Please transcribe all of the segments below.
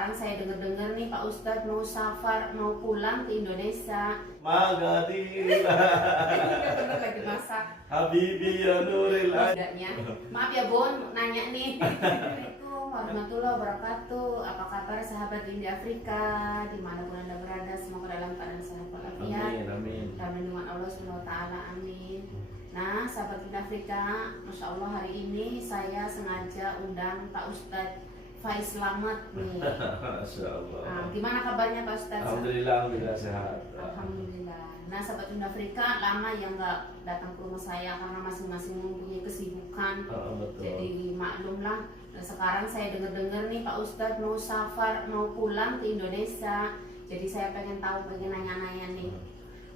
sekarang saya dengar-dengar nih Pak Ustadz mau safar, mau pulang ke Indonesia. Magadila Iya bener lagi masak. Habibi ya Nuril Tidaknya. Maaf ya Bun, nanya nih. Assalamualaikum warahmatullahi wabarakatuh. Apa kabar sahabat di Afrika? Dimanapun Anda berada, semoga dalam keadaan sehat walafiat. Amin, amin. Dan lindungan Allah SWT, amin. Nah, sahabat di Afrika, Masya Allah hari ini saya sengaja undang Pak Ustadz Faiz Slamet nih. Masya Allah. Nah, gimana kabarnya Pak Ustadz? Alhamdulillah sehat. Alhamdulillah. Nah, sahabat Unda Afrika, lama yang nggak datang ke rumah saya karena masing-masing mempunyai kesibukan. Betul. Jadi maklumlah. Nah, sekarang saya dengar-dengar nih Pak Ustadz mau safar, mau pulang ke Indonesia. Jadi saya pengen tahu, pengen nanya-nanya nih.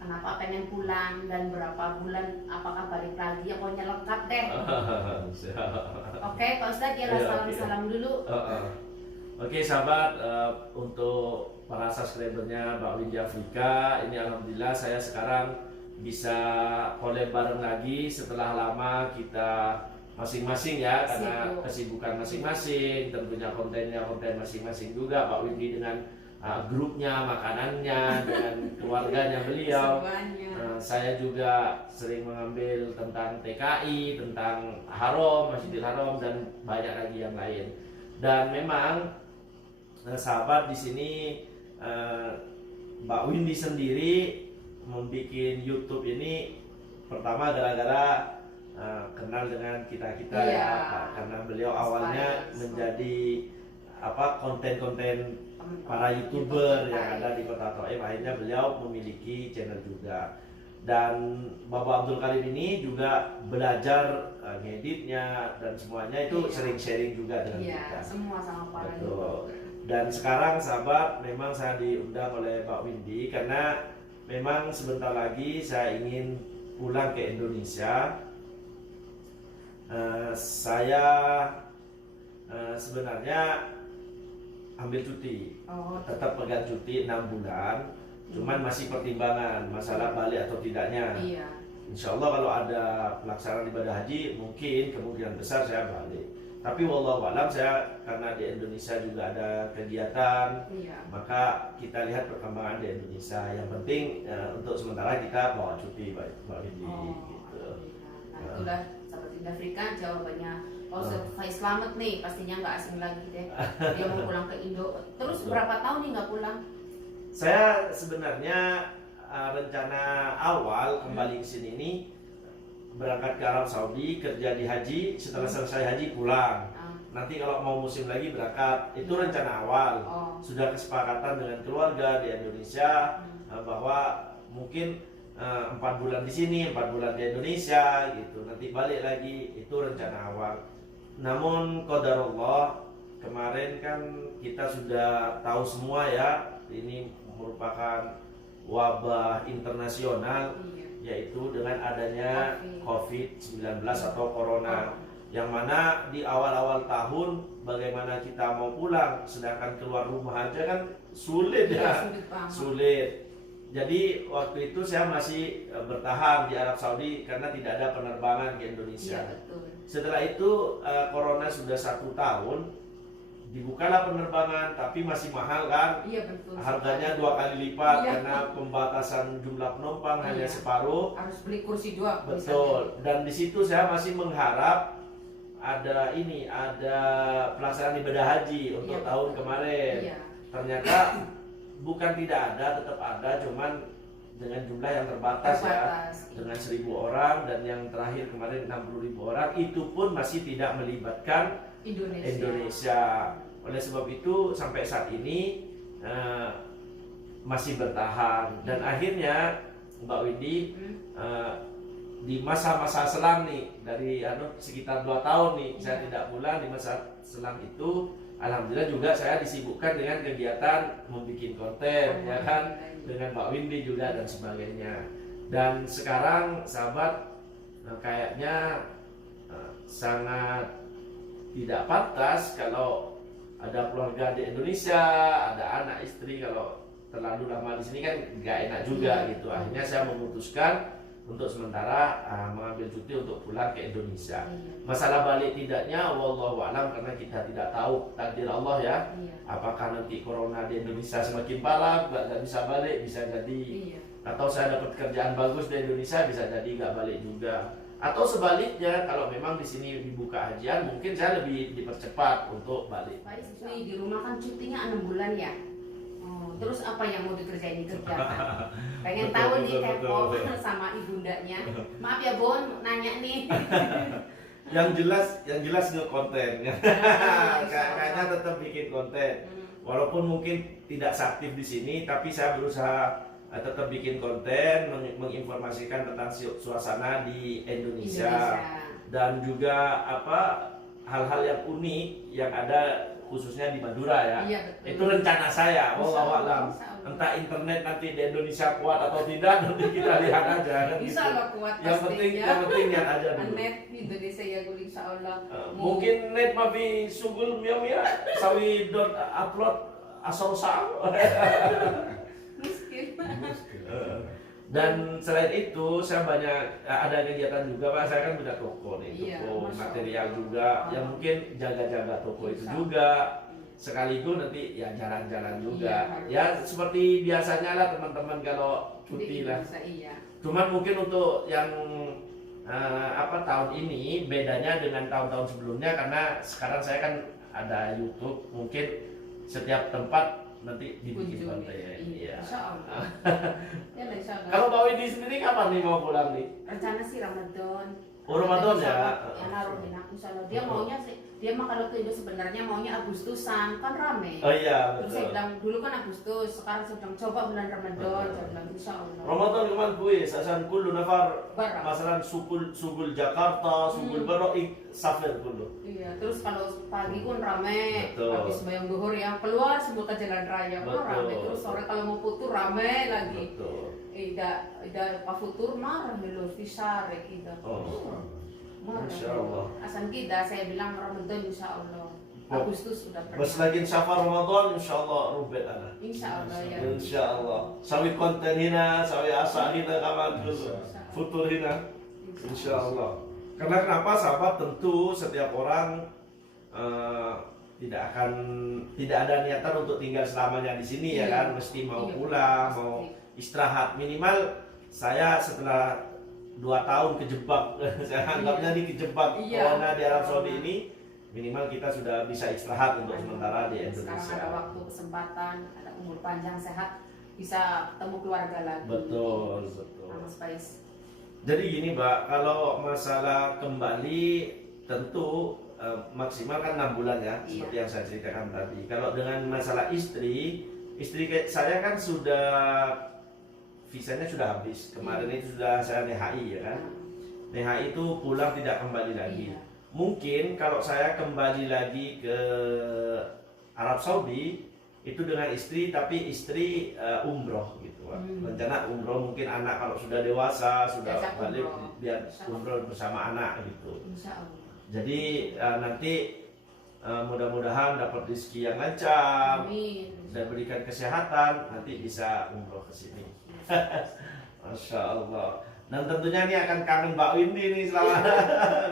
Kenapa pengen pulang dan berapa bulan? Apakah balik lagi? Ya pokoknya lengkap deh. Oke, Pak Ustadz ya, salam-salam dulu. Oke sahabat, untuk para subscribernya Mbak Windy Afrika, ini alhamdulillah saya sekarang bisa collab bareng lagi setelah lama kita masing-masing ya, karena kesibukan masing-masing, tentunya kontennya konten masing-masing juga. Mbak Windy dengan grupnya, makanannya, dengan keluarganya beliau. Saya juga sering mengambil tentang TKI, tentang Haram, Masjidil Haram, dan banyak lagi yang lain. Dan memang sahabat di sini Mbak Windy sendiri membuat YouTube ini pertama gara-gara kenal dengan kita-kita ya, karena beliau awalnya menjadi konten-konten para YouTuber yang ada di Kota Thaif. Akhirnya beliau memiliki channel juga, dan Bapak Abdul Karim ini juga belajar ngeditnya dan semuanya itu sering sharing juga dengan kita. Semua sama para YouTuber. Dan sekarang sahabat, memang saya diundang oleh Mbak Windy karena memang sebentar lagi saya ingin pulang ke Indonesia. Saya sebenarnya ambil cuti, tetap pegang cuti 6 bulan, cuman masih pertimbangan masalah balik atau tidaknya. Insya Allah kalau ada pelaksanaan ibadah haji, mungkin kemungkinan besar saya balik. Tapi wallahualam, saya karena di Indonesia juga ada kegiatan, maka kita lihat perkembangan di Indonesia. Yang penting untuk sementara kita bawa cuti, Mbak Windy. Gitu. Nah, itulah sahabat Indah Afrika jawabannya. Ustadz Faiz Slamet nih pastinya nggak asing lagi deh. Dia mau pulang ke Indo. Terus berapa tahun nih nggak pulang? Saya sebenarnya rencana awal kembali ke sini ini berangkat ke Arab Saudi, kerja di haji, setelah selesai haji pulang. Nanti kalau mau musim lagi berangkat. Itu rencana awal. Sudah kesepakatan dengan keluarga di Indonesia bahwa mungkin 4 bulan di sini, 4 bulan di Indonesia gitu. Nanti balik lagi, itu rencana awal. Namun qadarullah, kemarin kan kita sudah tahu semua ya, ini merupakan wabah internasional, yaitu dengan adanya COVID-19 atau Corona, yang mana di awal-awal tahun bagaimana kita mau pulang, sedangkan keluar rumah aja kan sulit ya, sulit. Jadi waktu itu saya masih bertahan di Arab Saudi karena tidak ada penerbangan ke Indonesia. Setelah itu Corona sudah 1 tahun, dibukalah penerbangan, tapi masih mahal kan? Harganya 2 kali lipat karena pembatasan jumlah penumpang hanya separuh. Harus beli kursi 2. Betul. Dan di situ saya masih mengharap ada pelaksanaan ibadah haji untuk tahun kemarin. Ternyata bukan tidak ada, tetap ada, cuman dengan jumlah yang terbatas ya, dengan 1.000 orang, dan yang terakhir kemarin 60.000 orang, itu pun masih tidak melibatkan Indonesia. Oleh sebab itu sampai saat ini masih bertahan, dan akhirnya Mbak Windy di masa-masa selang nih, dari sekitar 2 tahun nih saya tidak pulang. Di masa selang itu alhamdulillah juga saya disibukkan dengan kegiatan membuat konten, ya kan, dengan Mbak Windy juga dan sebagainya. Dan sekarang sahabat, kayaknya sangat tidak pantas kalau ada keluarga di Indonesia, ada anak istri, kalau terlalu lama di sini kan nggak enak juga gitu. Akhirnya saya memutuskan untuk sementara mengambil cuti untuk pulang ke Indonesia. Iya. Masalah balik tidaknya wallahu alam, karena kita tidak tahu takdir Allah ya. Iya. Apakah nanti corona di Indonesia semakin parah nggak bisa balik, bisa jadi. Iya. Atau saya dapat kerjaan bagus di Indonesia, bisa jadi nggak balik juga. Atau sebaliknya, kalau memang di sini dibuka hajian, mungkin saya lebih dipercepat untuk balik. Pak Is, nih, di rumah kan cutinya 6 bulan ya. Oh, terus apa yang mau dikerjain dikerjakan? Pengen Betul, tahu betul, nih kepo betul. sama ibundanya. Maaf ya Bon, nanya nih. yang jelas nge konten. Kayaknya tetap bikin konten. Walaupun mungkin tidak seaktif di sini, tapi saya berusaha tetap bikin konten, menginformasikan tentang suasana di Indonesia. Dan juga hal-hal yang unik yang ada khususnya di Madura ya. Iya, betul. Itu rencana saya. Wallahu alam. Insya Allah. Entah internet nanti di Indonesia kuat atau tidak, nanti kita lihat aja kan Insya gitu. Allah kuat Yang penting lihat aja dulu. Net di Indonesia ya gue insya Allah. Mungkin net mafi sugul miom ya sawi upload asal sang. Miskin. Dan selain itu saya banyak ada kegiatan juga Pak. Saya kan punya toko nih, Iya, toko Masya material Allah. juga yang mungkin jaga-jaga toko itu Insya juga. Sekaligus nanti ya jalan-jalan juga. Iya, Ya seperti biasanya lah teman-teman kalau cuti lah. Iya. Cuman mungkin untuk yang tahun ini bedanya dengan tahun-tahun sebelumnya, karena sekarang saya kan ada YouTube, mungkin setiap tempat nanti dibikin konten. Iya. Insya Allah. Ya lah, insya Allah. Kalau Mbak Widi sendiri kapan nih mau pulang nih? Rencana sih Ramadan. Oh, Ramadan Insya ya? Allah, ya naruhin aku insya Allah. Dia maunya sih, dia mah kalau ke Indo sebenarnya maunya Agustusan, kan rame. Oh iya, Terus saya betul. bilang dulu kan Agustus, sekarang saya bilang coba bulan Ramadan. Betul. Saya bilang insya Allah. Ramadan kemarin kuis, asan kullu nafar Barang. masalan sugul Jakarta, sugul Baro safir kullu. Iya, terus kalau pagi pun rame, Betul. habis bayang duhur ya keluar semua ke jalan raya, Betul. rame. Terus sore kalau mau putur rame lagi. Betul. Ida pas futur marah dulu disare kita. Oh. Marah. Insya Allah. Asan kita saya bilang Ramadan insya Allah. Agustus sudah Bas lagi safar Ramadan insyaallah rubet ana. Insya Allah ya. Insyaallah. Sawi konten hina, sawi asa hina kaman dulu. Futur hina. Insyaallah. Karena kenapa sahabat, tentu setiap orang tidak ada niatan untuk tinggal selamanya di sini ya kan, mesti mau pulang, mau istirahat. Minimal saya setelah 2 tahun kejebak, saya anggapnya ini kejebak corona di Arab Saudi ini, minimal kita sudah bisa istirahat untuk sementara di Indonesia. Sekarang ada waktu, kesempatan, ada umur panjang, sehat, bisa ketemu keluarga lagi. Betul. Mas Faiz. Jadi gini Mbak, kalau masalah kembali tentu maksimal kan 6 bulan ya, seperti yang saya ceritakan tadi. Kalau dengan masalah istri saya kan sudah visanya sudah habis. Kemarin itu sudah saya NHI ya kan. NHI itu pulang tidak kembali lagi. Mungkin kalau saya kembali lagi ke Arab Saudi itu dengan istri, tapi istri umroh gitu Pak. Rencana umroh, mungkin anak kalau sudah dewasa sudah balik biar umroh bersama anak gitu. Insya Allah. Jadi nanti mudah-mudahan dapat rezeki yang lancar. Amin. Dan berikan kesehatan, nanti bisa umroh ke sini. Masya Allah. Dan tentunya ini akan kangen Mbak Windy nih selama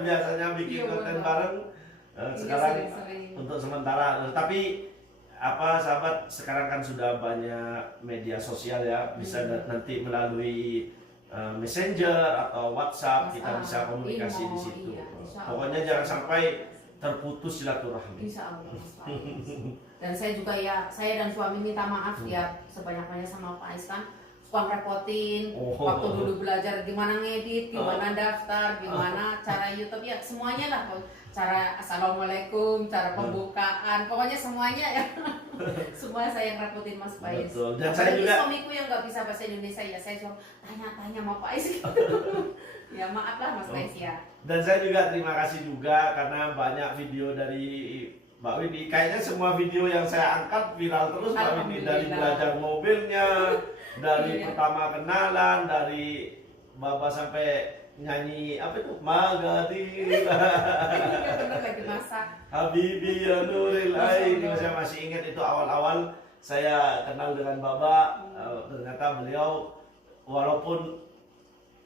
biasanya bikin konten bareng. Sekarang untuk sementara, tapi sahabat, sekarang kan sudah banyak media sosial ya, bisa nanti melalui Messenger atau WhatsApp kita bisa komunikasi di situ. Pokoknya jangan sampai terputus silaturahmi. Insya Allah Mas Faiz. Dan saya juga ya, saya dan suami minta maaf ya sebanyak-banyak sama Pak Faiz kan. Suka ngerepotin, waktu dulu belajar gimana ngedit, gimana daftar, gimana cara YouTube ya semuanya lah, cara assalamualaikum, cara pembukaan, pokoknya semuanya ya. Semua saya yang repotin Mas Faiz. Betul. Dan saya juga suamiku yang nggak bisa bahasa Indonesia ya, saya cuma tanya-tanya sama Pak Faiz. Ya maaf lah Mas Faiz ya. Dan saya juga terima kasih juga karena banyak video dari Mbak Windy. Kayaknya semua video yang saya angkat viral terus Mbak Windy, dari belajar mobilnya, dari pertama kenalan, dari Bapak sampai nyanyi apa itu Magadi. Lagi masak. Habibi ya Nuril Ain. Saya masih ingat itu awal-awal saya kenal dengan Bapak. Ternyata beliau walaupun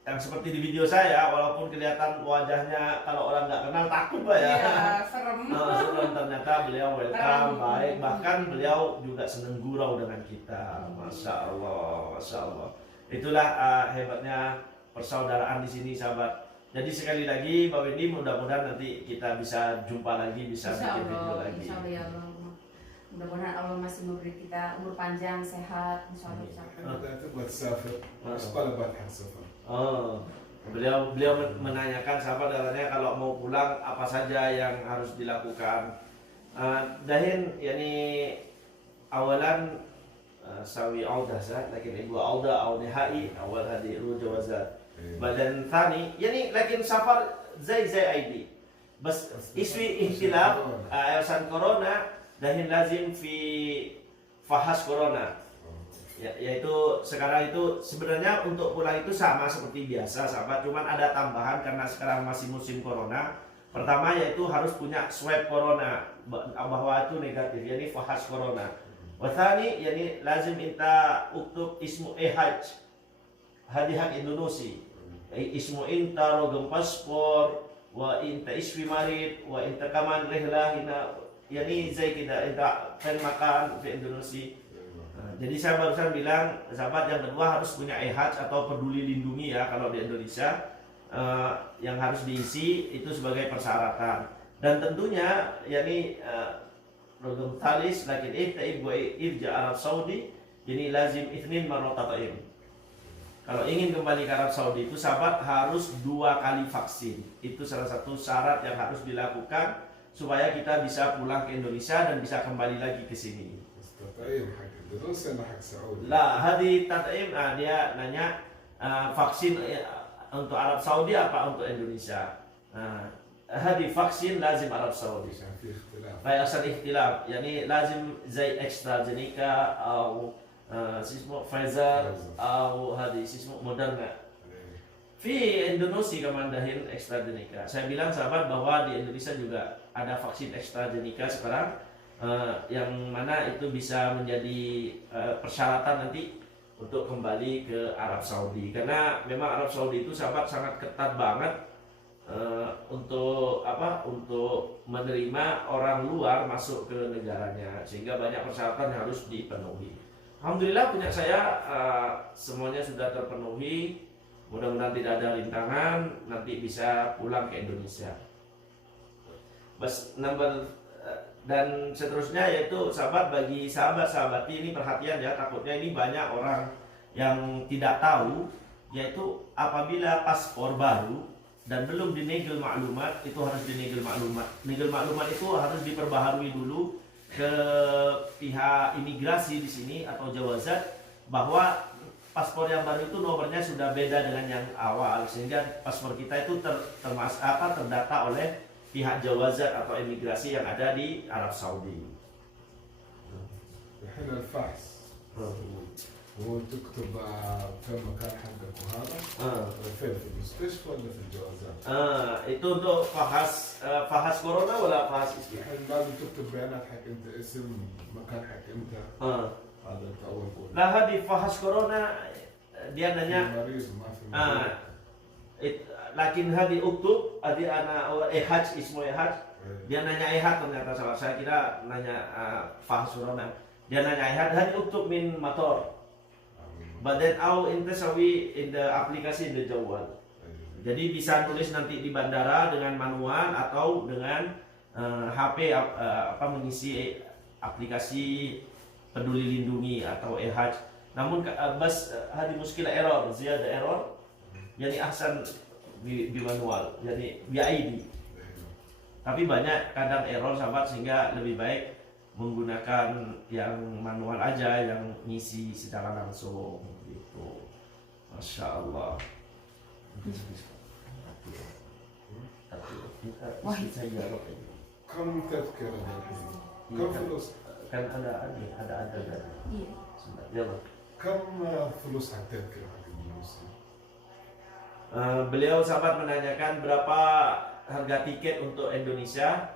yang seperti di video saya, walaupun kelihatan wajahnya kalau orang nggak kenal takut Pak ya. Iya, serem. Serem, ternyata beliau welcome, baik, bahkan beliau juga seneng gurau dengan kita. Masya Allah, Masya Allah. Itulah hebatnya persaudaraan di sini, sahabat. Jadi sekali lagi Pak Wendy, mudah-mudahan nanti kita bisa jumpa lagi, bisa bikin video lagi. Insya Allah ya Allah. Mudah-mudahan Allah masih memberi kita umur panjang, sehat, insya Allah. أنت تبغى تسافر إيش طلبات حق السفر؟ Beliau menanyakan sahabat katanya kalau mau pulang apa saja yang harus dilakukan. Dahin yani awalan sawi audah sah, lakin ibu audah au nihai awal hadi ru jawazat. Badan thani yani lakin safar zai aidi. Bas iswi ihtilaf ayasan corona dahin lazim fi fahas corona. Yaitu sekarang itu sebenarnya untuk pulang itu sama seperti biasa sahabat, cuman ada tambahan karena sekarang masih musim corona. Pertama yaitu harus punya swab corona bahwa itu negatif, yani fahas corona. Wathani yani lazim inta uktub ismu haj hadihat Indonesia, ismu inta rogam paspor wa inta iswi marid wa inta kaman rihlah hina yani zai kita inta pen makan di Indonesia. Jadi saya barusan bilang sahabat yang kedua harus punya e-hajj atau peduli lindungi ya kalau di Indonesia, yang harus diisi itu sebagai persyaratan. Dan tentunya yakni rogam thalis lakin taib wa irja Arab Saudi jadi lazim ithnin marotataim. Kalau ingin kembali ke Arab Saudi itu sahabat harus 2 kali vaksin. Itu salah satu syarat yang harus dilakukan supaya kita bisa pulang ke Indonesia dan bisa kembali lagi ke sini. تطعيم حق الدروس ولا حق سعودي؟ Lah, hadi tat'im dia nanya vaksin untuk Arab Saudi apa untuk Indonesia. Hadi vaksin lazim Arab Saudi. عشان في اختلاف. Fayasan ikhtilaf, yani lazim zai AstraZeneca atau sismo Pfizer atau hadi sismo Moderna. Fi Indonesia kemandahin AstraZeneca. Saya bilang sahabat bahwa di Indonesia juga ada vaksin AstraZeneca sekarang. Yang mana itu bisa menjadi persyaratan nanti untuk kembali ke Arab Saudi, karena memang Arab Saudi itu sahabat sangat ketat banget untuk menerima orang luar masuk ke negaranya, sehingga banyak persyaratan yang harus dipenuhi. Alhamdulillah punya saya semuanya sudah terpenuhi, mudah-mudahan tidak ada rintangan, nanti bisa pulang ke Indonesia. Dan seterusnya yaitu sahabat, bagi sahabat-sahabat ini perhatian ya, takutnya ini banyak orang yang tidak tahu, yaitu apabila paspor baru dan belum dinegel maklumat itu harus dinegel maklumat. Negel maklumat itu harus diperbaharui dulu ke pihak imigrasi di sini atau jawazat bahwa paspor yang baru itu nomornya sudah beda dengan yang awal, sehingga paspor kita itu terdata oleh pihak jawazat atau imigrasi yang ada di Arab Saudi. الحين الفحص وتكتب كم مكان حقك وهذا فين في المستشفى ولا في الجوازات؟ Itu untuk fahas corona ولا fahas ismi? الحين لازم تكتب بيانات حق انت، اسم مكان حق انت. هذا انت اول قول. Nah, di fahas corona dia nanya مريض ما في مريض. lakin hadi uktub adi ana hajj ismu hajj. Dia nanya hajj ternyata salah, saya kira nanya fahas corona. Dia nanya hadi uktub min motor. Badan au intasawi in the aplikasi in the jawal. Jadi bisa tulis nanti di bandara dengan manual atau dengan HP mengisi aplikasi peduli lindungi atau e-hajj. Namun bas hadi muskilah error, ziyada error. Jadi ahsan di manual, jadi di ID. Tapi banyak kadang error sahabat, sehingga lebih baik menggunakan yang manual aja, yang ngisi secara langsung gitu. Masya Allah. Wah, كم تذكرة الحين؟ كم فلوس؟ kan ada. Iya. Ya, كم فلوس على التذكرة حق الجلوس؟ beliau sahabat menanyakan berapa harga tiket untuk Indonesia.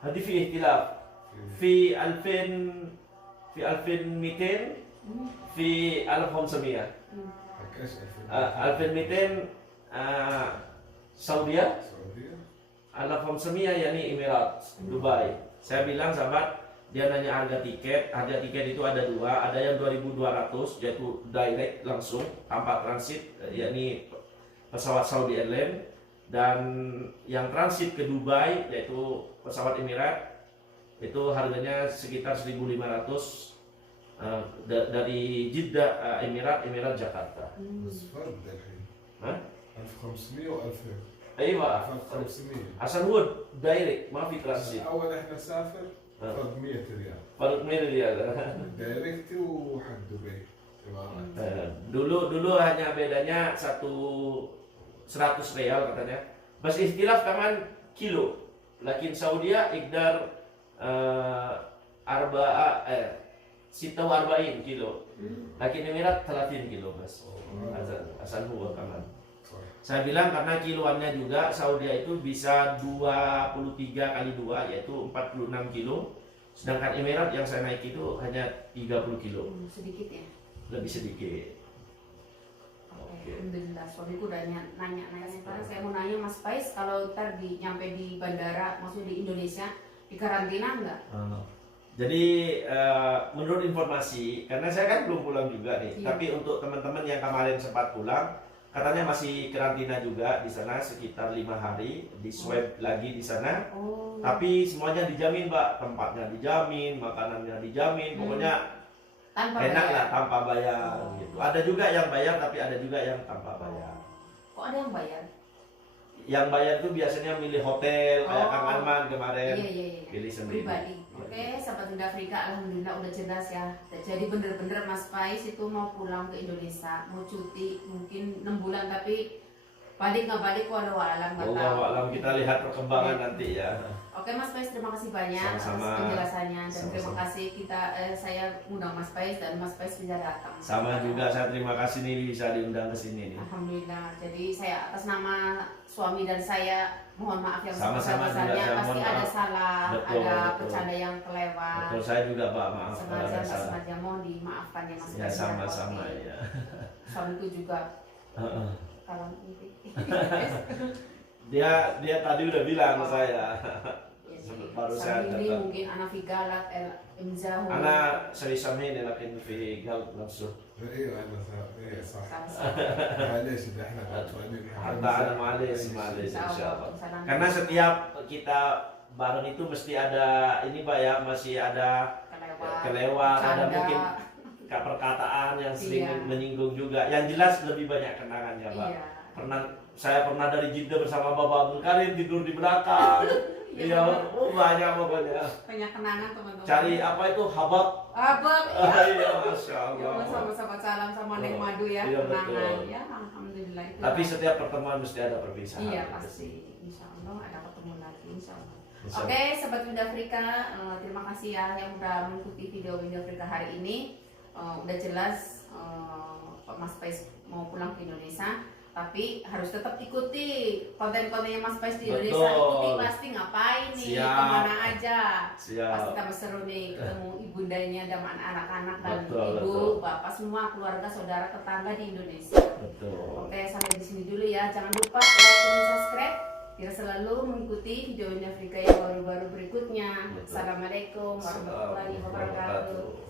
Hadi fi ihtilaf fi 2200 fi 1500. حق ايش 2000؟ 2200 Saudi, السعودية ala Famsemia yakni Emirat Dubai. Saya bilang sahabat, dia nanya harga tiket. Harga tiket itu ada dua, ada yang 2.200 yaitu direct langsung tanpa transit, yakni pesawat Saudi Airlines, dan yang transit ke Dubai yaitu pesawat Emirat itu harganya sekitar 1.500 dari Jeddah Emirat Jakarta. بس فرق الحين ها؟ 1500 و2000 ايوه 1500 عشان هو دايركت ما في ترانزيت اول احنا نسافر فرق 100 ريال فرق ريال. دايركت وحق دبي امارات Dulu hanya bedanya 100 real katanya. Bas ikhtilaf kaman kilo. Lakin Saudia ikdar sita wa arba'in kilo. Lakin Emirat 30 kilo bas. Asal huwa kaman. Saya bilang karena kiloannya juga Saudi itu bisa 23 kali 2 yaitu 46 kilo. Sedangkan Emirat yang saya naik itu hanya 30 kilo. Sedikit ya. Lebih sedikit. Oke, alhamdulillah. Suamiku udah nanya. Sekarang saya mau nanya Mas Pais, kalau ntar nyampe di bandara, maksudnya di Indonesia, di karantina enggak? Jadi menurut informasi, karena saya kan belum pulang juga nih. Iya. Tapi untuk teman-teman yang kemarin sempat pulang, katanya masih karantina juga di sana sekitar 5 hari, di swab lagi di sana. Oh. Tapi semuanya dijamin, Mbak. Tempatnya dijamin, makanannya dijamin, pokoknya Tanpa enak bayar. lah tanpa bayar Oh. gitu. Ada juga yang bayar tapi ada juga yang tanpa bayar. Kok ada yang bayar? Yang bayar itu biasanya milih hotel kayak Oh. Kang Arman kemarin. Iya. Pilih sendiri. Pribadi. Oke, sahabat Bunda Afrika, alhamdulillah udah jelas ya. Jadi bener-bener Mas Pais itu mau pulang ke Indonesia, mau cuti mungkin 6 bulan, tapi balik nggak balik walau alam nggak tahu. Wallahu a'lam, kita lihat perkembangan Iya. nanti ya. Oke Mas Pais, terima kasih banyak Sama-sama. atas penjelasannya, dan terima Sama-sama. kasih saya undang Mas Pais dan Mas Pais bisa datang. Sama juga saya terima kasih nih bisa diundang ke sini nih. Alhamdulillah. Jadi saya atas nama suami dan saya mohon maaf yang Sama-sama juga sebesar-besarnya. saya Pasti mohon ada maaf. salah, Betul, ada betul. bercanda yang kelewat. Betul, saya juga Pak, maaf kalau Sengaja ada nggak salah. sengaja, mohon dimaafkan ya Mas. Ya Pais. sama-sama ya. Suamiku juga Heeh. kalau ini. Dia tadi udah bilang ke saya. Baru saya Suami ini datang. mungkin anak figalat imzahu. Anak saya sampaikan lakin fi qalb nafsu. ايوه انا ايه صح Sama-sama. معليش اذا احنا غلطانين Hatta ana malis Insya insyaallah. Allah. Karena setiap kita bareng itu mesti ada ini Pak ya, masih ada kelewat, ada bercanda. mungkin perkataan yang sering Iya. menyinggung juga. Yang jelas lebih banyak kenangannya Pak. Iya. Saya pernah dari Jeddah bersama Bapak Abdul Karim tidur di belakang. Iya, banyak pokoknya. Banyak kenangan teman-teman. Cari apa itu habab. Abang. Iya, masya Ya, Allah. sama-sama salam sama Neng Oh, Madu ya, iya, kenangan betul. ya, alhamdulillah itu. Tapi setiap pertemuan mesti ada perpisahan. iya pasti, insya Allah ada ketemu lagi, insya Allah. Insya Allah. Oke, Sobat Bunda Afrika, terima kasih ya yang udah mengikuti video Bunda Afrika hari ini. Udah jelas Mas Pais mau pulang ke Indonesia, tapi harus tetap ikuti konten-kontennya Mas Pais di Indonesia. Betul. Ikuti pasti ngapain nih, Siap. kemana aja. Siap. Pasti tambah seru nih ketemu ibundanya dan anak-anak dan Betul, ibu, betul. bapak semua keluarga, saudara, tetangga di Indonesia. Betul. Oke, sampai di sini dulu ya. Jangan lupa like dan subscribe biar selalu mengikuti video Bunda Afrika yang baru-baru berikutnya. Betul. Assalamualaikum warahmatullahi wabarakatuh.